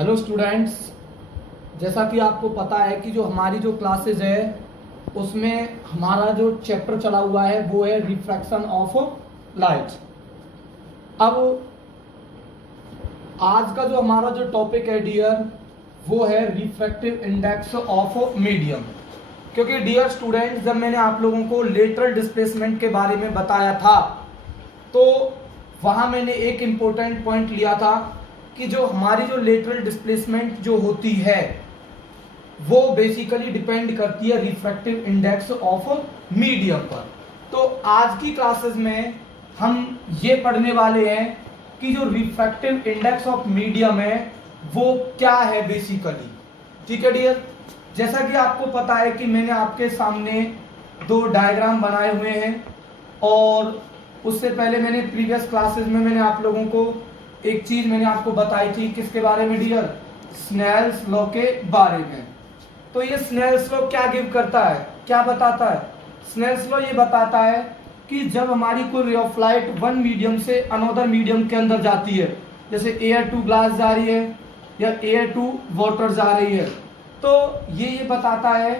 Hello students, जैसा कि आपको पता है कि जो हमारी जो क्लासेज है उसमें हमारा जो चैप्टर चला हुआ है वो है रिफ्रैक्शन ऑफ लाइट। अब आज का जो हमारा जो टॉपिक है डियर वो है रिफ्रैक्टिव इंडेक्स ऑफ मीडियम। क्योंकि डियर स्टूडेंट्स, जब मैंने आप लोगों को लेटरल डिस्प्लेसमेंट के बारे में बताया था तो वहां मैंने एक इम्पोर्टेंट पॉइंट लिया था कि जो हमारी जो लेटरल डिस्प्लेसमेंट जो होती है वो बेसिकली डिपेंड करती है रिफ्रैक्टिव इंडेक्स ऑफ मीडियम पर। तो आज की क्लासेस में हम ये पढ़ने वाले हैं कि जो रिफ्रैक्टिव इंडेक्स ऑफ मीडियम है वो क्या है बेसिकली। ठीक है डियर, जैसा कि आपको पता है कि मैंने आपके सामने दो डायग्राम बनाए हुए हैं और उससे पहले मैंने प्रीवियस क्लासेस में मैंने आप लोगों को एक चीज मैंने आपको बताई थी। किसके बारे में डियर? स्नेल्स लॉ के बारे में। तो ये स्नेल्स लॉ क्या गिव करता है, क्या बताता है? स्नेल्स लॉ ये बताता है कि जब हमारी कोई ray of light one medium से अनदर मीडियम के अंदर जाती है, जैसे एयर टू ग्लास जा रही है या एयर टू वाटर जा रही है, तो ये बताता है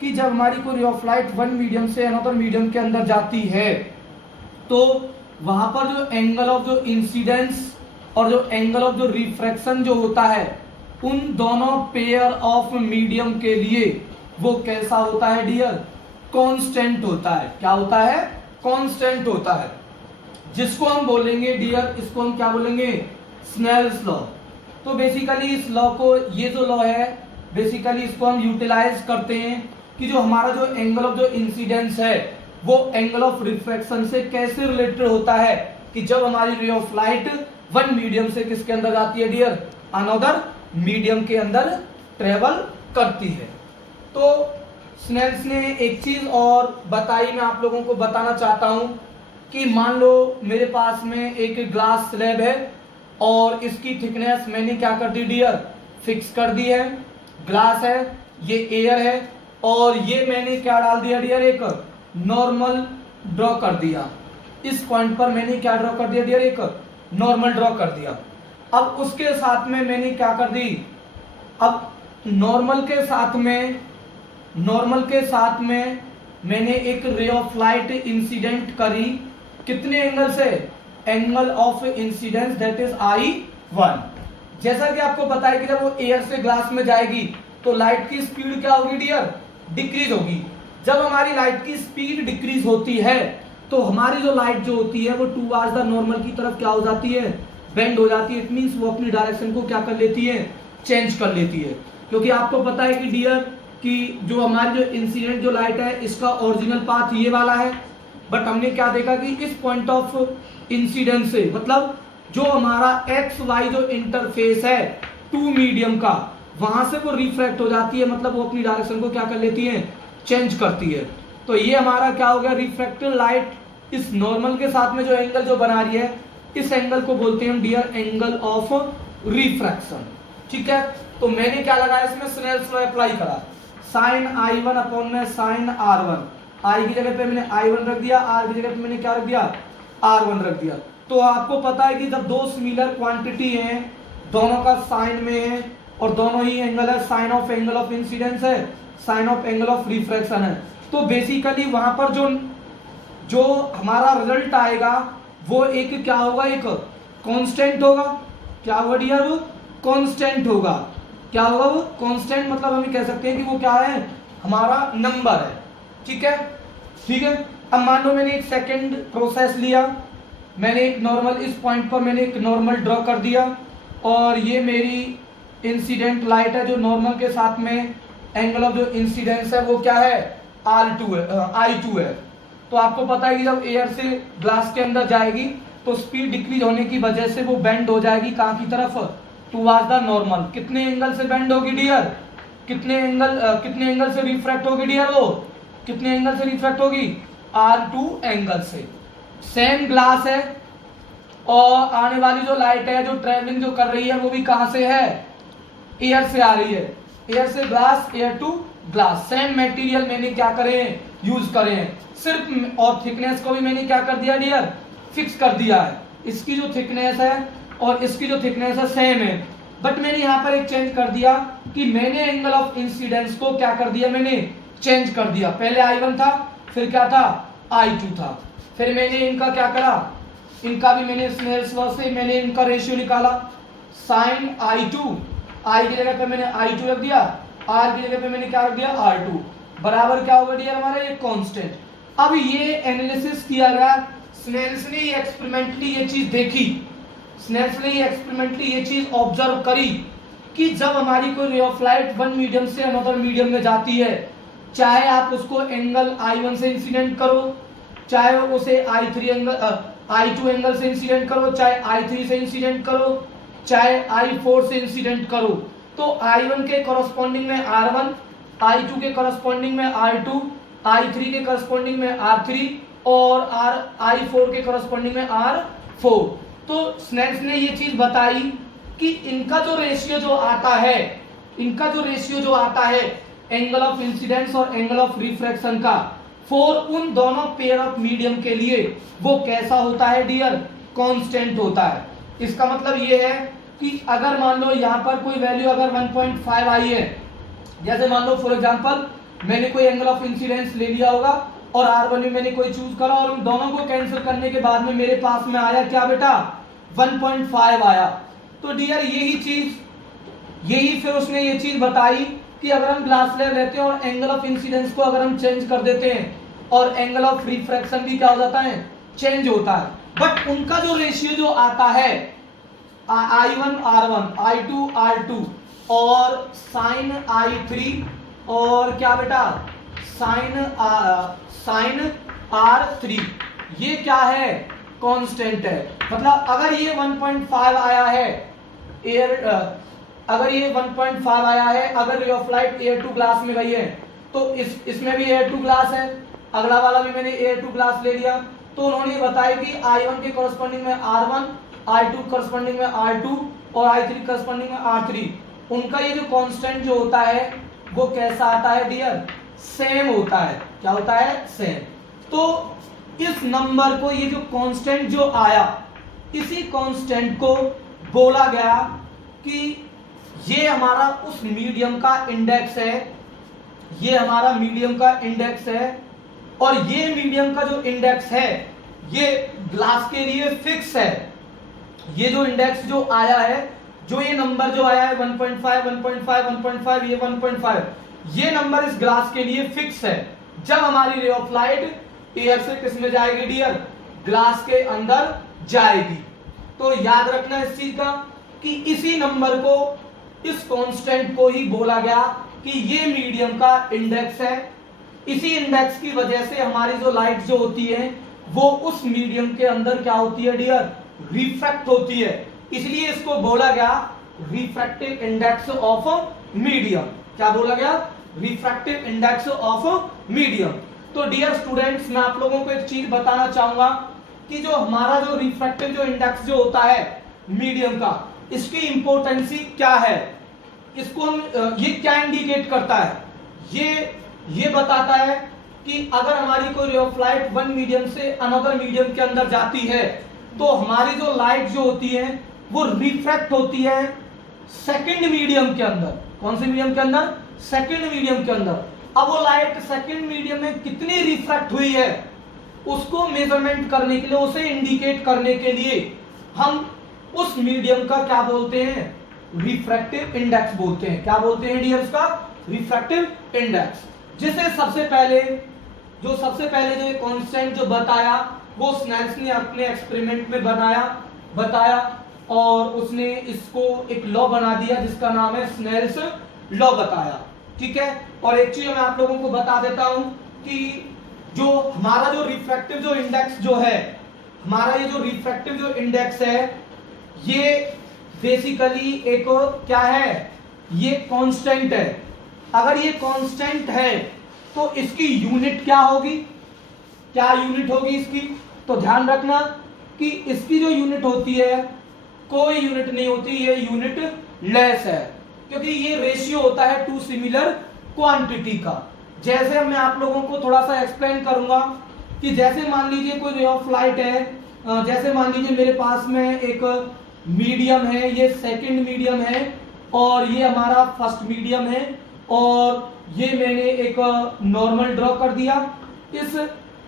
कि जब हमारी कोई ray of light one medium से अनदर मीडियम के अंदर जाती है तो वहां पर जो एंगल ऑफ जो इंसिडेंस और जो एंगल ऑफ जो रिफ्रैक्शन जो होता है उन दोनों पेयर ऑफ मीडियम के लिए वो कैसा होता है डियर? कांस्टेंट होता है। क्या होता है? कांस्टेंट होता है, जिसको हम बोलेंगे डियर, इसको हम क्या बोलेंगे? Snell's law. तो बेसिकली इस लॉ को, ये जो लॉ है बेसिकली इसको हम यूटिलाइज करते हैं कि जो हमारा जो एंगल ऑफ जो इंसिडेंस है वो एंगल ऑफ रिफ्रैक्शन से कैसे रिलेटेड होता है कि जब हमारी रे ऑफ लाइट वन मीडियम से किसके अंदर जाती है डियर? अनदर मीडियम के अंदर ट्रेवल करती है। तो स्नेल्स ने एक चीज और बताई, मैं आप लोगों को बताना चाहता हूं कि मान लो मेरे पास में एक ग्लास स्लैब है और इसकी थिकनेस मैंने क्या कर दी डियर? फिक्स कर दी है। ग्लास है, ये एयर है और ये मैंने क्या डाल दिया डियर? एक नॉर्मल ड्रॉ कर दिया। इस पॉइंट पर मैंने क्या ड्रॉ कर दिया डियर? एक नॉर्मल ड्रॉ कर दिया। अब उसके साथ में मैंने क्या कर दी? अब नॉर्मल के साथ में मैंने एक रे ऑफ लाइट इंसिडेंट करी। कितने एंगल से? Angle of incidence that is I1। जैसा कि आपको पता है कि जब वो एयर से ग्लास में जाएगी तो लाइट की स्पीड क्या होगी डियर? डिक्रीज होगी। जब हमारी लाइट की स्पीड डिक्रीज होती है तो हमारी जो लाइट जो होती है वो टुवर्ड्स द नॉर्मल की तरफ क्या हो जाती है? बेंड हो जाती है। इट मींस वो अपनी डायरेक्शन को क्या कर लेती है? चेंज कर लेती है। क्योंकि आपको पता है कि डियर कि जो हमारी जो इंसिडेंट जो लाइट है इसका ओरिजिनल पाथ ये वाला है, बट हमने क्या देखा कि इस पॉइंट ऑफ इंसिडेंस से, मतलब जो हमारा एक्स वाई जो इंटरफेस है टू मीडियम का, वहां से वो रिफ्रैक्ट हो जाती है, मतलब वो अपनी डायरेक्शन को क्या कर लेती है? चेंज करती है। तो ये हमारा क्या हो गया? रिफ्रैक्टेड लाइट इस नॉर्मल के साथ में जो एंगल जो बना रही है इस एंगल को बोलते हैं डियर एंगल ऑफ रिफ्रैक्शन। ठीक है, तो मैंने क्या लगाया इसमें? स्नेल्स लॉ अप्लाई करा। साइन I1 अपॉन में साइन R1। I की जगह पे मैंने I1 रख दिया, R की जगह पे मैंने क्या रख दिया? R1 रख दिया। तो आपको पता है कि जब दो सिमिलर क्वांटिटी हैं, दोनों का साइन में है और दोनों ही एंगल है, sine of angle of incidence है, sine of angle of refraction है, तो बेसिकली वहां पर जो हमारा रिजल्ट आएगा वो एक क्या होगा? एक कांस्टेंट होगा। क्या होगा डियर? वो कांस्टेंट होगा। क्या होगा वो? कांस्टेंट, मतलब हम कह सकते हैं कि वो क्या है? हमारा नंबर है। ठीक है, ठीक है। अब मान लो मैंने एक सेकंड प्रोसेस लिया, मैंने एक नॉर्मल, इस पॉइंट पर मैंने एक नॉर्मल ड्रॉ कर दिया और ये मेरी इंसिडेंट लाइट है जो नॉर्मल के साथ में एंगल ऑफ जो इंसिडेंस है वो क्या है? R2 है, I2 है। तो आपको पता है कि जब एयर से ग्लास के अंदर जाएगी तो स्पीड डिक्रीज होने की वजह से वो बेंड हो जाएगी कहां की तरफ? Towards the normal. कितने एंगल से बेंड होगी डियर? कितने एंगल से रिफ्रैक्ट होगी डियर? वो कितने एंगल से रिफ्रैक्ट होगी? R2 एंगल से। सेम ग्लास है और आने वाली जो लाइट है जो ट्रेवलिंग जो कर रही है वो भी कहां से है? एयर से आ रही है। एयर से glass, air to glass. Same material मैंने क्या करे? यूज करे हैं सिर्फ, और थिकनेस को भी मैंने क्या कर दिया डियर? फिक्स कर दिया है। इसकी जो थिकनेस है और इसकी जो थिकनेस है सेम है, बट मैंने यहाँ पर एक चेंज कर दिया कि मैंने एंगल ऑफ इंसिडेंस को क्या कर दिया, मैंने चेंज कर दिया। पहले I1 था, फिर क्या था, I2 था। फिर मैंने इनका क्या करा, इनका भी मैंने स्नेल्स लॉ से मैंने इनका रेशियो निकाला। साइन I2, I की जगह पे मैंने I2 रख दिया, R की जगह पे मैंने क्या रख दिया, R2, बराबर क्या होगा डियर हमारा, ये कांस्टेंट। अब ये एनालिसिस किया गया, स्नेल्स ने ये एक्सपेरिमेंटली ये चीज देखी, स्नेल्स ने ये एक्सपेरिमेंटली ये चीज ऑब्जर्व करी कि जब हमारी कोई ray of light one medium से अनदर मीडियम में जाती है, चाहे आप उसको एंगल I1 से इंसिडेंट करो, चाहे उसे I2 एंगल से इंसिडेंट करो, चाहे I3 से इंसिडेंट करो, चाहे I4 से इंसिडेंट करो, तो I1 के कॉरस्पॉन्डिंग में R1, I2 के कॉरस्पॉन्डिंग में R2, I3 के कॉरस्पॉन्डिंग में R3 और I4 के कॉरस्पॉन्डिंग में R4। तो स्नेल्स ने ये चीज बताई कि इनका जो रेशियो जो आता है, इनका जो रेशियो जो आता है एंगल ऑफ इंसिडेंस और एंगल ऑफ रिफ्रैक्शन का फॉर उन दोनों पेयर ऑफ मीडियम के लिए वो कैसा होता है डियर, कांस्टेंट होता है। इसका मतलब ये है कि अगर मान लो यहाँ पर कोई वैल्यू अगर 1.5 आई है, जैसे मान लो फॉर एग्जांपल मैंने कोई एंगल ऑफ इंसिडेंस ले लिया होगा और R1 में मैंने कोई चूज करा और उन दोनों को कैंसिल करने के बाद में मेरे पास में आया क्या बेटा, 1.5 आया। तो डियर यही फिर उसने ये चीज बताई कि अगर हम ग्लास स्लैब लेते हैं और एंगल ऑफ इंसिडेंस को अगर हम चेंज कर देते हैं और एंगल ऑफ रिफ्रैक्शन भी क्या हो जाता है, चेंज होता है। बट उनका जो रेशियो जो आता है I1 R1, I2 R2 और साइन I3 और क्या बेटा साइन R3, ये क्या है, कांस्टेंट है। मतलब अगर ये 1.5 आया है अगर ये 1.5 आया है, अगर ray of light air to glass में गई है तो इसमें भी एयर टू ग्लास है, अगला वाला भी मैंने एयर टू ग्लास ले लिया। तो उन्होंने ये बताया कि I1 के कॉरस्पॉन्डिंग में R1, I2 कॉरस्पॉन्डिंग में R2 और I3 कॉरस्पॉन्डिंग में R3, उनका ये जो कांस्टेंट जो होता है वो कैसा आता है डियर, सेम होता है। क्या होता है, सेम। तो इस नंबर को, ये जो कांस्टेंट जो आया, इसी कांस्टेंट को बोला गया कि ये हमारा उस मीडियम का इंडेक्स है, ये हमारा मीडियम का इंडेक्स है और ये मीडियम का जो इंडेक्स है ये ग्लास के लिए फिक्स है। ये जो इंडेक्स जो आया है, जो ये नंबर जो आया है 1.5, 1.5, 1.5, ये 1.5, ये नंबर इस ग्लास के लिए फिक्स है। जब हमारी रे ऑफ लाइट एयर से किस में जाएगी डियर, ग्लास के अंदर जाएगी। तो याद रखना इस चीज का कि इसी नंबर को, इस कांस्टेंट को ही बोला गया कि ये मीडियम का इंडेक्स है। इसी इंडेक्स की वजह से हमारी जो लाइट जो होती है वो उस मीडियम के अंदर क्या होती है डियर, रिफ्रैक्ट होती है। इसलिए इसको बोला गया रिफ्रैक्टिव इंडेक्स ऑफ मीडियम। क्या बोला गया, रिफ्रैक्टिव इंडेक्स ऑफ मीडियम। तो डियर स्टूडेंट्स, मैं आप लोगों को एक चीज बताना चाहूंगा कि जो हमारा जो रिफ्रैक्टिव जो इंडेक्स जो होता है मीडियम का, इसकी इंपोर्टेंसी क्या है, इसको हम ये क्या इंडिकेट करता है, ये बताता है कि अगर हमारी कोई ray of light one medium से अनदर मीडियम के अंदर जाती है तो हमारी जो लाइट जो होती है वो रिफ्रैक्ट होती है सेकंड मीडियम के अंदर। कौन से मीडियम के अंदर, सेकंड मीडियम के अंदर। अब वो लाइट सेकंड मीडियम में कितनी रिफ्रैक्ट हुई है उसको मेजरमेंट करने के लिए, उसे इंडिकेट करने के लिए हम उस मीडियम का क्या बोलते हैं, रिफ्रैक्टिव इंडेक्स बोलते हैं। क्या बोलते हैं डियर्स का, रिफ्रैक्टिव इंडेक्स। जिसे सबसे पहले जो कांस्टेंट जो बताया वो स्नेल्स ने अपने एक्सपेरिमेंट में बताया और उसने इसको एक लॉ बना दिया जिसका नाम है स्नेल्स लॉ बताया। ठीक है। और एक चीज मैं आप लोगों को बता देता हूं कि जो हमारा जो रिफ्रैक्टिव जो इंडेक्स जो है, हमारा ये जो रिफ्रैक्टिव जो इंडेक्स है ये बेसिकली एक क्या है, ये कांस्टेंट है। अगर ये कांस्टेंट है तो इसकी यूनिट क्या होगी, क्या यूनिट होगी इसकी, तो ध्यान रखना कि इसकी जो यूनिट होती है कोई यूनिट नहीं होती, ये यूनिट लेस है क्योंकि ये रेशियो होता है टू सिमिलर क्वांटिटी का। जैसे मैं आप लोगों को थोड़ा सा एक्सप्लेन करूंगा कि जैसे मान लीजिए कोई रे ऑफ लाइट है, जैसे मान लीजिए मेरे पास में एक मीडियम है, ये सेकंड मीडियम है और ये हमारा फर्स्ट मीडियम है और ये मैंने एक नॉर्मल ड्रॉ कर दिया। इस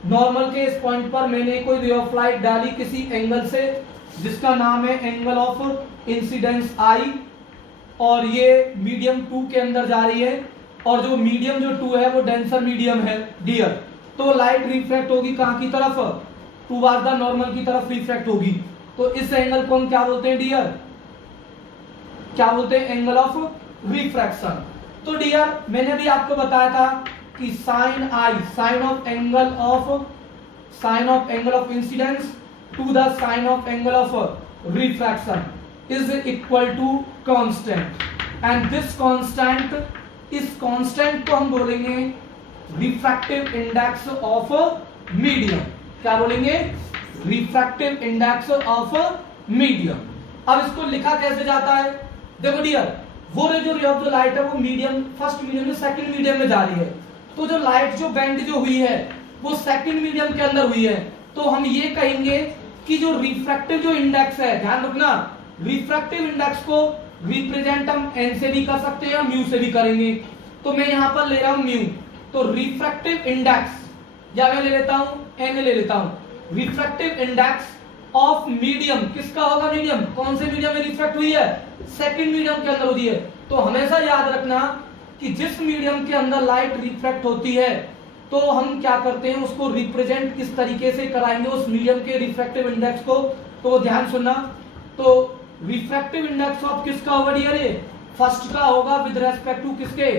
नॉर्मल के इस पॉइंट पर मैंने कोई रे ऑफ लाइट डाली किसी एंगल से जिसका नाम है एंगल ऑफ इंसिडेंस आई और ये मीडियम 2 के अंदर जा रही है और जो मीडियम जो 2 है वो डेंसर मीडियम है डियर। तो लाइट रिफ्रैक्ट होगी कहां की तरफ, टुवर्ड द नॉर्मल की तरफ रिफ्रैक्ट होगी। तो इस एंगल को हम क्या बोलते हैं डियर, क्या बोलते हैं, एंगल ऑफ रिफ्रैक्शन। तो डियर मैंने भी आपको बताया था कि sine i, sine of angle of incidence to the sine of angle of refraction is equal to constant and this constant, इस कांस्टेंट को हम बोलेंगे रिफ्रैक्टिव इंडेक्स ऑफ मीडियम। क्या बोलेंगे, रिफ्रैक्टिव इंडेक्स ऑफ मीडियम। अब इसको लिखा कैसे जाता है, देखो डियर वो रे ऑफ द लाइट है वो मीडियम, फर्स्ट मीडियम में सेकंड मीडियम में जा रही है। तो जो लाइट जो बेंड जो हुई है वो सेकंड मीडियम के अंदर हुई है। तो हम ये कहेंगे कि जो रिफ्रैक्टिव जो इंडेक्स है, ध्यान रखना, रिफ्रैक्टिव इंडेक्स को रिप्रेजेंट हम एन से भी कर सकते हैं और म्यू से भी करेंगे। तो मैं यहां पर ले रहा हूं म्यू, तो रिफ्रैक्टिव इंडेक्स या मैं ले लेता हूं एन ले लेता हूं। रिफ्रैक्टिव इंडेक्स ऑफ मीडियम किसका होगा, मीडियम, कौन से मीडियम में रिफ्रैक्ट हुई है, सेकंड मीडियम के अंदर होती है। तो हमेशा याद रखना कि जिस मीडियम के अंदर लाइट रिफ्रैक्ट होती है तो हम क्या करते हैं उसको रिप्रेजेंट किस तरीके से कराएंगे उस मीडियम के रिफ्रैक्टिव इंडेक्स को। तो ध्यान सुनना, तो रिफ्रैक्टिव इंडेक्स ऑफ किसका होगा डियर, ये फर्स्ट का होगा विद रेस्पेक्ट टू किसके,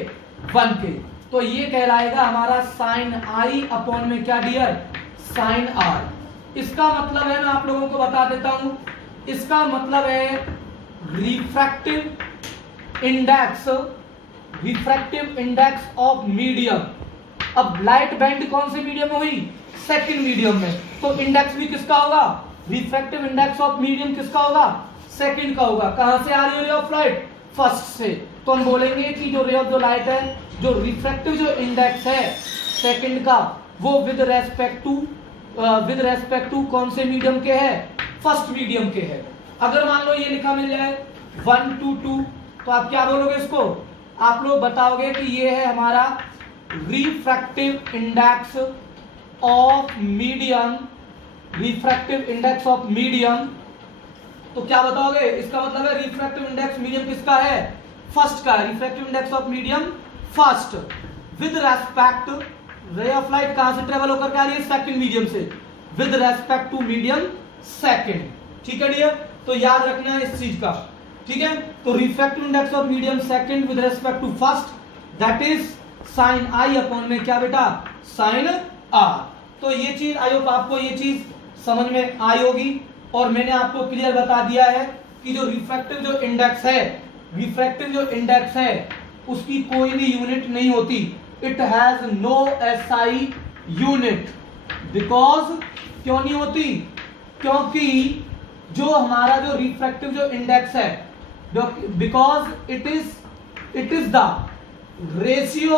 1 के। तो ये कहलाएगा हमारा साइन आई अपॉन में क्या डियर, साइन आर। इसका मतलब है, मैं आप लोगों को बता देता हूं, इसका मतलब है रिफ्रैक्टिव इंडेक्स ऑफ मीडियम। अब लाइट बेंड कौन से मीडियम में हुई, सेकंड मीडियम में, तो इंडेक्स भी किसका होगा, रिफ्रैक्टिव इंडेक्स ऑफ मीडियम किसका होगा, सेकंड का होगा। कहां से आ रही है रे ऑफ लाइट, फर्स्ट से। तो हम बोलेंगे कि जो रे ऑफ द लाइट है, जो रिफ्रैक्टिव जो इंडेक्स है सेकंड का, वो विद रेस्पेक्ट टू कौन से मीडियम के है, फर्स्ट मीडियम के है। अगर मान लो ये लिखा मिल जाए 1 to 2, तो आप क्या बोलोगे इसको, आप लोग बताओगे कि ये है हमारा refractive index of medium, refractive index of medium. तो क्या बताओगे, इसका मतलब है रिफ्रैक्टिव इंडेक्स मीडियम किसका है, फर्स्ट का, refractive index of medium first with respect, ray of light कहां से ट्रेवल होकर के आ रही है, सेकंड मीडियम से, with respect to medium second. ठीक है डियर, तो याद रखना है इस चीज का, ठीक है। तो refractive index of medium second with respect to first, that is sine i upon में क्या बेटा, साइन आर। तो ये चीज आई होप आपको ये चीज समझ में आई होगी और मैंने आपको क्लियर बता दिया है कि जो रिफ्रैक्टिव जो इंडेक्स है, रिफ्रैक्टिव जो इंडेक्स है उसकी कोई भी यूनिट नहीं होती, it has no SI unit. Because क्यों नहीं होती, क्योंकि जो हमारा जो रिफ्रैक्टिव जो इंडेक्स है, because it is the ratio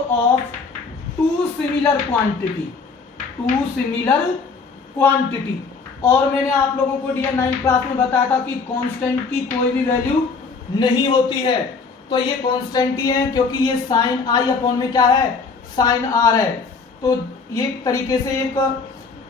of two similar quantity. और मैंने आप लोगों को डियर 9th क्लास में बताया था कि कांस्टेंट की कोई भी वैल्यू नहीं होती है। तो ये कांस्टेंट ही है क्योंकि ये साइन आई अपॉन में क्या है, साइन आर है। तो ये तरीके से एक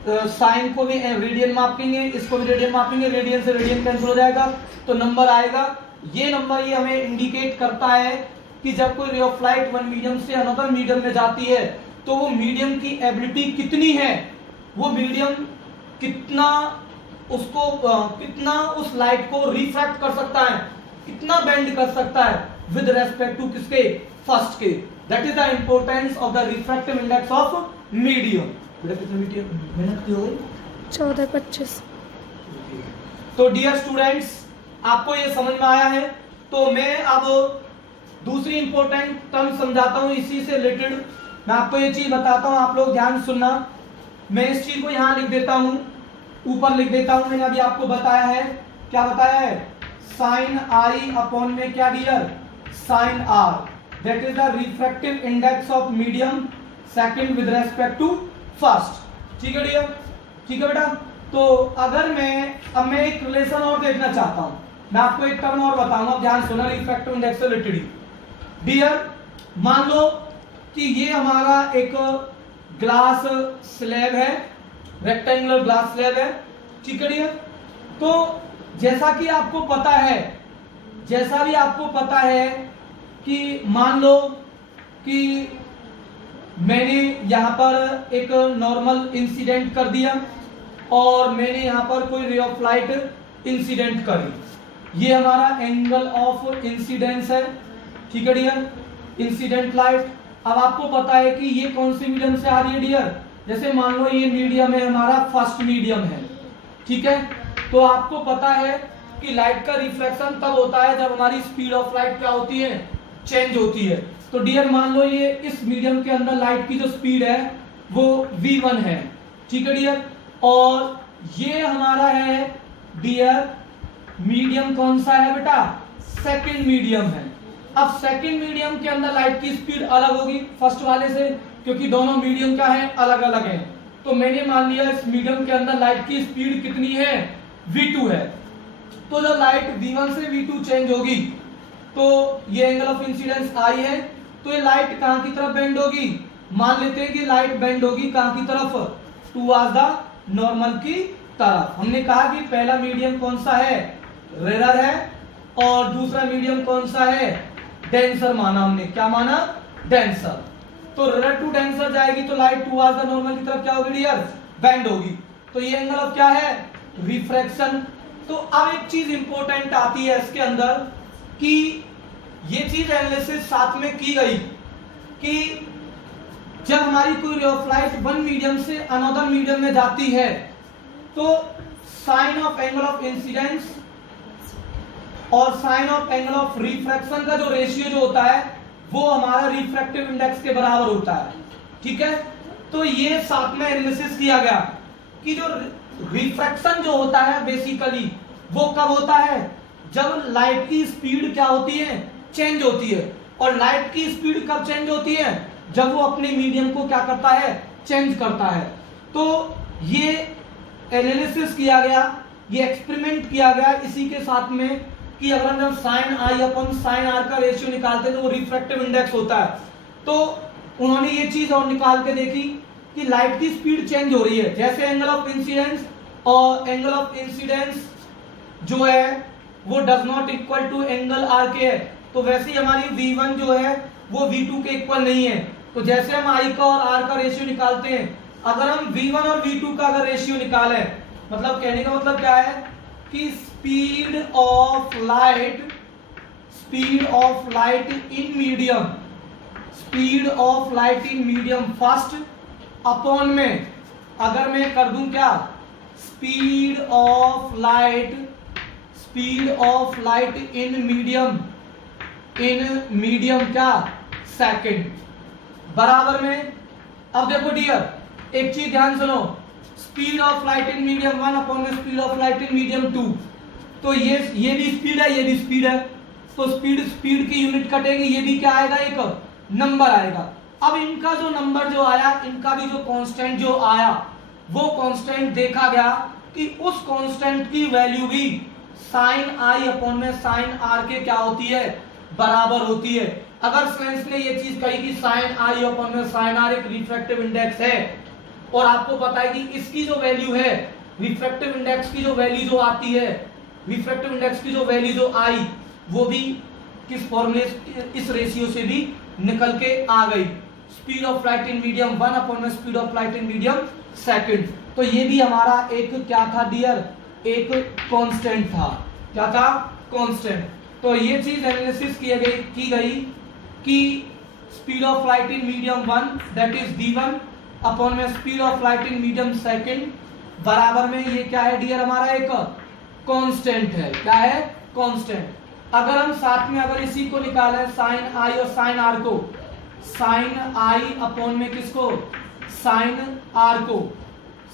साइन को भी रेडियन मापेंगे, इसको भी रेडियन मापेंगे, रेडियन से रेडियन कैंसिल हो जाएगा तो नंबर आएगा। ये नंबर ये हमें इंडिकेट करता है कि जब कोई ray of light one medium से अनदर मीडियम में जाती है तो वो मीडियम की एबिलिटी कितनी है, वो मीडियम कितना उस लाइट को रिफ्रैक्ट कर सकता है, कितना बेंड कर सकता है विद रेस्पेक्ट टू किसके, फर्स्ट के। That is the importance of the refractive index of medium. मेहनत की हो गई 14:25। तो डियर स्टूडेंट्स आपको ये समझ में आया है। तो मैं अब दूसरी इंपॉर्टेंट टर्म समझाता हूं इसी से रिलेटेड। मैं आपको ये चीज बताता हूं, आप लोग ध्यान सुनना। मैं इस चीज को यहां लिख देता हूं, ऊपर लिख देता हूं। मैंने अभी आपको बताया है, क्या बताया है, साइन आई अपॉन में क्या dear, sine r, that is the refractive index of medium second with respect to first. ठीक है डियर, ठीक है बेटा। तो अगर अब मैं एक रिलेशन और देखना चाहता हूं, मैं आपको एक टर्म और बताऊंगा, ध्यान सुना, रिफ्रैक्टिव इंडेक्स से रिलेटेड। डियर, मान लो कि ये हमारा एक ग्लास स्लैब है, रेक्टेंगुलर ग्लास स्लैब है, ठीक है डियर। तो जैसा कि आपको पता है, जैसा भी आपको पता है कि मान लो कि मैंने यहां पर एक नॉर्मल इंसिडेंट कर दिया और मैंने यहां पर कोई रे ऑफ लाइट इंसिडेंट करी, ये हमारा एंगल ऑफ इंसिडेंस है, ठीक है डियर, इंसिडेंट लाइट। अब आपको पता है कि ये कौन से मीडियम से आ रही है डियर, जैसे मान लो ये मीडियम है हमारा, फर्स्ट मीडियम है, ठीक है। तो आपको पता है कि लाइट का रिफ्लेक्शन तब होता है जब हमारी स्पीड ऑफ लाइट क्या होती है, चेंज होती है। तो डियर मान लो ये इस मीडियम के अंदर लाइट की जो स्पीड है वो v1 है, ठीक है डियर, और ये हमारा है डियर मीडियम कौन सा है बेटा, सेकंड मीडियम है। अब सेकंड मीडियम के अंदर लाइट की स्पीड अलग होगी फर्स्ट वाले से, क्योंकि दोनों मीडियम क्या है, अलग अलग है। तो मैंने मान लिया इस मीडियम के अंदर लाइट की स्पीड कितनी है, v2 है। तो जब लाइट v1 से v2 चेंज होगी तो ये एंगल ऑफ इंसिडेंस I है, तो ये लाइट कहां की तरफ बेंड होगी, मान लेते हैं कि लाइट बेंड होगी कहां की तरफ, टुवर्ड्स द नॉर्मल की तरफ। हमने कहा कि पहला मीडियम कौन सा है, रेयर है, और दूसरा मीडियम कौन सा है, डेंसर माना हमने, क्या माना, डेंसर। तो रेयर टू डेंसर जाएगी तो लाइट टुवर्ड्स द नॉर्मल की तरफ क्या होगी डियर, बेंड होगी। तो ये एंगल ऑफ क्या है, रिफ्रैक्शन। तो अब एक चीज इंपॉर्टेंट आती है इसके अंदर कि ये चीज एनालिसिस साथ में की गई कि जब हमारी कोई ray of light one medium से अनदर मीडियम में जाती है तो sine of angle of incidence और sine of angle of refraction का जो रेशियो जो होता है वो हमारा रिफ्रैक्टिव इंडेक्स के बराबर होता है, ठीक है। तो ये साथ में एनालिसिस किया गया कि जो रिफ्रैक्शन जो होता है बेसिकली वो कब होता है, जब लाइट की स्पीड क्या होती है, चेंज होती है। और लाइट की स्पीड कब चेंज होती है, जब वो अपने मीडियम को क्या करता है, चेंज करता है। तो ये एनालिसिस किया गया, ये एक्सपेरिमेंट किया गया इसी के साथ में कि अगर हम sine i upon sine r का रेशियो निकालते हैं तो वो रिफ्रैक्टिव इंडेक्स होता है। तो उन्होंने ये चीज और निकाल के देखी कि लाइट की स्पीड चेंज हो रही है, जैसे एंगल ऑफ इंसिडेंस, और एंगल ऑफ इंसिडेंस जो है वो does not equal to angle r के है, तो वैसे ही हमारी v1 जो है वो v2 के इक्वल नहीं है। तो जैसे हम i का और r का रेशियो निकालते हैं, अगर हम v1 और v2 का अगर रेशियो निकालें, मतलब कहने का मतलब क्या है कि speed of light in medium, speed of light in medium first upon में अगर मैं कर दूं क्या, speed of light in medium क्या, सेकंड, बराबर में। अब देखो डियर एक चीज ध्यान सुनो, speed of light in medium 1 upon में speed of light in medium 2, तो ये भी स्पीड है, ये भी स्पीड है, तो स्पीड की यूनिट कटेगी, ये भी क्या आएगा, एक नंबर आएगा। अब इनका जो नंबर जो आया, इनका भी जो कांस्टेंट जो आया, वो कांस्टेंट देखा गया कि उस कांस्टेंट की वैल्यू भी साइन आई अपॉन में साइन आर के क्या होती है, बराबर होती है। अगर साइंस ने ये चीज कही कि साइन आई अपॉन में साइन आर एक रिफ्रैक्टिव इंडेक्स है, और आपको पता है कि इसकी जो वैल्यू है, रिफ्रैक्टिव इंडेक्स की जो वैल्यू जो आती है, रिफ्रैक्टिव इंडेक्स की जो वैल्यू जो आई, वो भी किस फॉर्मूले, इस रेशियो से भी निकल के आ गई, speed of light in medium 1 upon में speed of light in medium second. तो ये भी हमारा एक क्या था डियर, एक कांस्टेंट था, क्या था, कांस्टेंट। तो ये चीज एनालिसिस की गई कि speed of light in medium 1 that is v1 upon में speed of light in medium second बराबर में ये क्या है डियर, हमारा एक कांस्टेंट है, क्या है, कांस्टेंट। अगर हम साथ में अगर इसी को निकालें साइन आई और साइन आर को, साइन आई अपॉन में किसको, साइन आर को,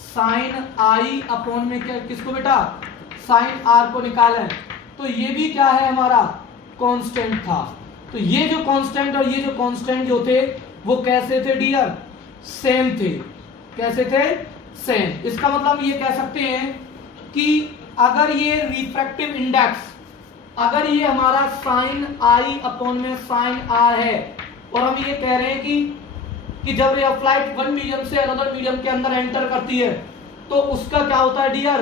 साइन आई अपॉन में क्या, किसको बेटा, साइन आर को निकालें, तो ये भी क्या है, हमारा कांस्टेंट था। तो ये जो कांस्टेंट और ये जो कांस्टेंट जो थे वो कैसे थे डियर, सेम थे, कैसे थे, सेम। इसका मतलब ये कह सकते हैं कि अगर ये रिफ्रैक्टिव इंडेक्स, अगर ये हमारा साइन आई अपॉन में साइन आर है, और हम ये कह रहे हैं कि जब रे ऑफ लाइट वन मीडियम से अनदर मीडियम के अंदर एंटर करती है तो उसका क्या होता है डियर,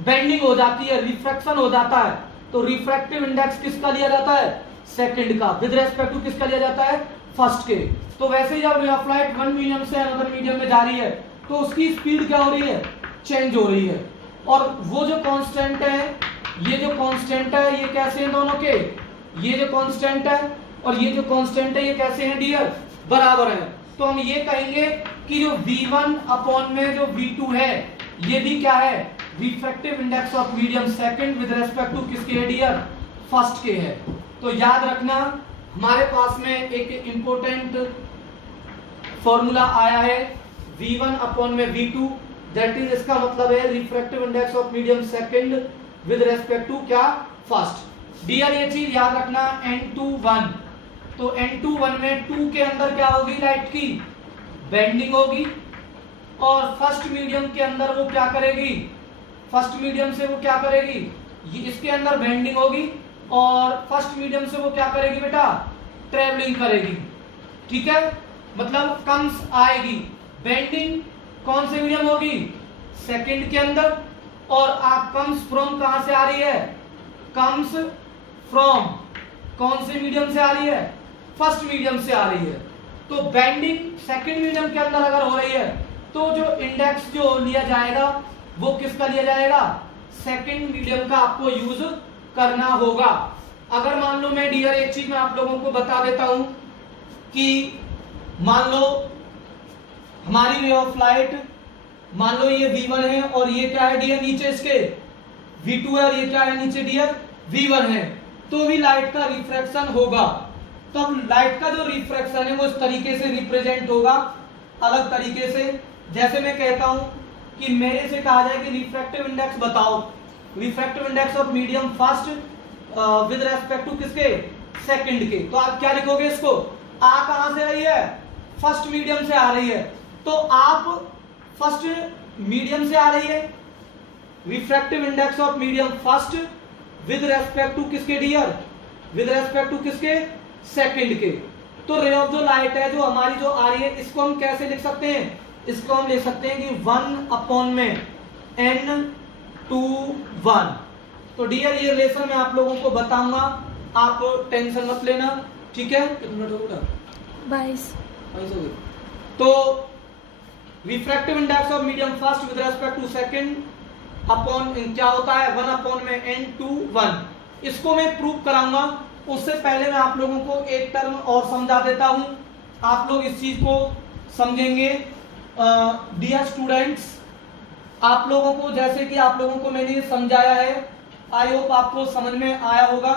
बेंडिंग हो जाती है, रिफ्रैक्शन हो जाता है। तो रिफ्रैक्टिव इंडेक्स किसका लिया जाता है, सेकंड का, विद रेस्पेक्ट टू किसका लिया जाता है, फर्स्ट के। तो वैसे ही जब रे ऑफ लाइट वन मीडियम से अनदर मीडियम में जा रही है तो उसकी स्पीड क्या हो रही है, चेंज हो रही है। और वो जो कांस्टेंट है, ये जो कांस्टेंट है, ये कैसे हैं दोनों के, ये जो कांस्टेंट है और ये जो कांस्टेंट है ये कैसे हैं डियर, बराबर है। तो हम ये कहेंगे कि जो v1 अपॉन में जो v2 है ये भी क्या है, refractive index of medium second with respect to किसके है डियर, फर्स्ट के है। तो याद रखना हमारे पास में एक इंपॉर्टेंट फॉर्मूला आया है v1 अपॉन में v2, दैट इज, इसका मतलब है refractive index of medium second with respect to क्या, फर्स्ट। डियर ये चीज याद रखना, n21, तो n21 में 2 के अंदर क्या होगी, लाइट की बेंडिंग होगी, और फर्स्ट मीडियम के अंदर वो क्या करेगी, फर्स्ट मीडियम से वो क्या करेगी, ये इसके अंदर बेंडिंग होगी, और फर्स्ट मीडियम से वो क्या करेगी बेटा, ट्रेवलिंग करेगी। ठीक है, मतलब कम्स आएगी, बेंडिंग कौन से मीडियम होगी, सेकंड के अंदर, और आप कम्स फ्रॉम कहां से आ रही है, कम्स फ्रॉम कौन से मीडियम से आ रही है, फर्स्ट मीडियम से आ रही है। तो बेंडिंग सेकंड मीडियम के अंदर अगर हो रही है तो जो इंडेक्स जो लिया जाएगा वो किसका लिया जाएगा, सेकंड मीडियम का आपको यूज करना होगा। अगर मान लो मैं डियर एक चीज मैं आप लोगों को बता देता हूं कि मान लो हमारी रे ऑफ लाइट, मान लो ये v1 है और ये क्या है डियर, नीचे इसके v2 है, और ये क्या है नीचे डियर, v1 है, तो भी लाइट का रिफ्रैक्शन होगा। तो अब लाइट का जो रिफ्रैक्शन है वो इस तरीके से रिप्रेजेंट होगा, अलग तरीके से। जैसे मैं कहता हूं कि मेरे से कहा जाए कि रिफ्रैक्टिव इंडेक्स बताओ, refractive index of medium first with respect to किसके, सेकंड के। तो आप क्या लिखोगे इसको, आ कहां से रही है, फर्स्ट मीडियम से आ रही है, तो आप फर्स्ट मीडियम से आ रही है, refractive index of medium first with respect to किसके डियर, विद रेस्पेक्ट टू किसके, सेकंड के। तो रे ऑफ जो लाइट है जो हमारी जो आ रही है इसको हम कैसे लिख सकते हैं, इसको हम लिख सकते हैं कि 1 अपॉन में n21। तो डियर ये रिलेशन मैं आप लोगों को बताऊंगा, आप टेंशन मत लेना, ठीक है। कितने मिनट हो गया, 22 हो गए। तो refractive index of medium first with respect to second upon क्या होता है, 1 अपॉन में n21। इसको मैं प्रूव कराऊंगा, उससे पहले मैं आप लोगों को एक टर्म और समझा देता हूं, आप लोग इस चीज को समझेंगे। डियर स्टूडेंट्स, आप लोगों को जैसे कि आप लोगों को मैंने समझाया है, आई होप आपको समझ में आया होगा।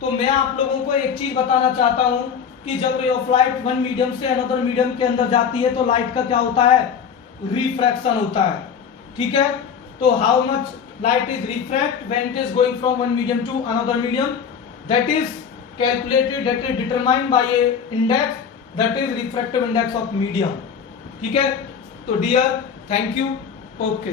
तो मैं आप लोगों को एक चीज बताना चाहता हूं कि जब रे ऑफ लाइट वन मीडियम से अनदर मीडियम के अंदर जाती है तो लाइट का क्या होता है, रिफ्रैक्शन होता है। ठीक है, तो how much light is refract when it is going from one medium to another medium, that is calculated, that is determined by a index, that is refractive index of medium. ठीक है, तो dear thank you, okay.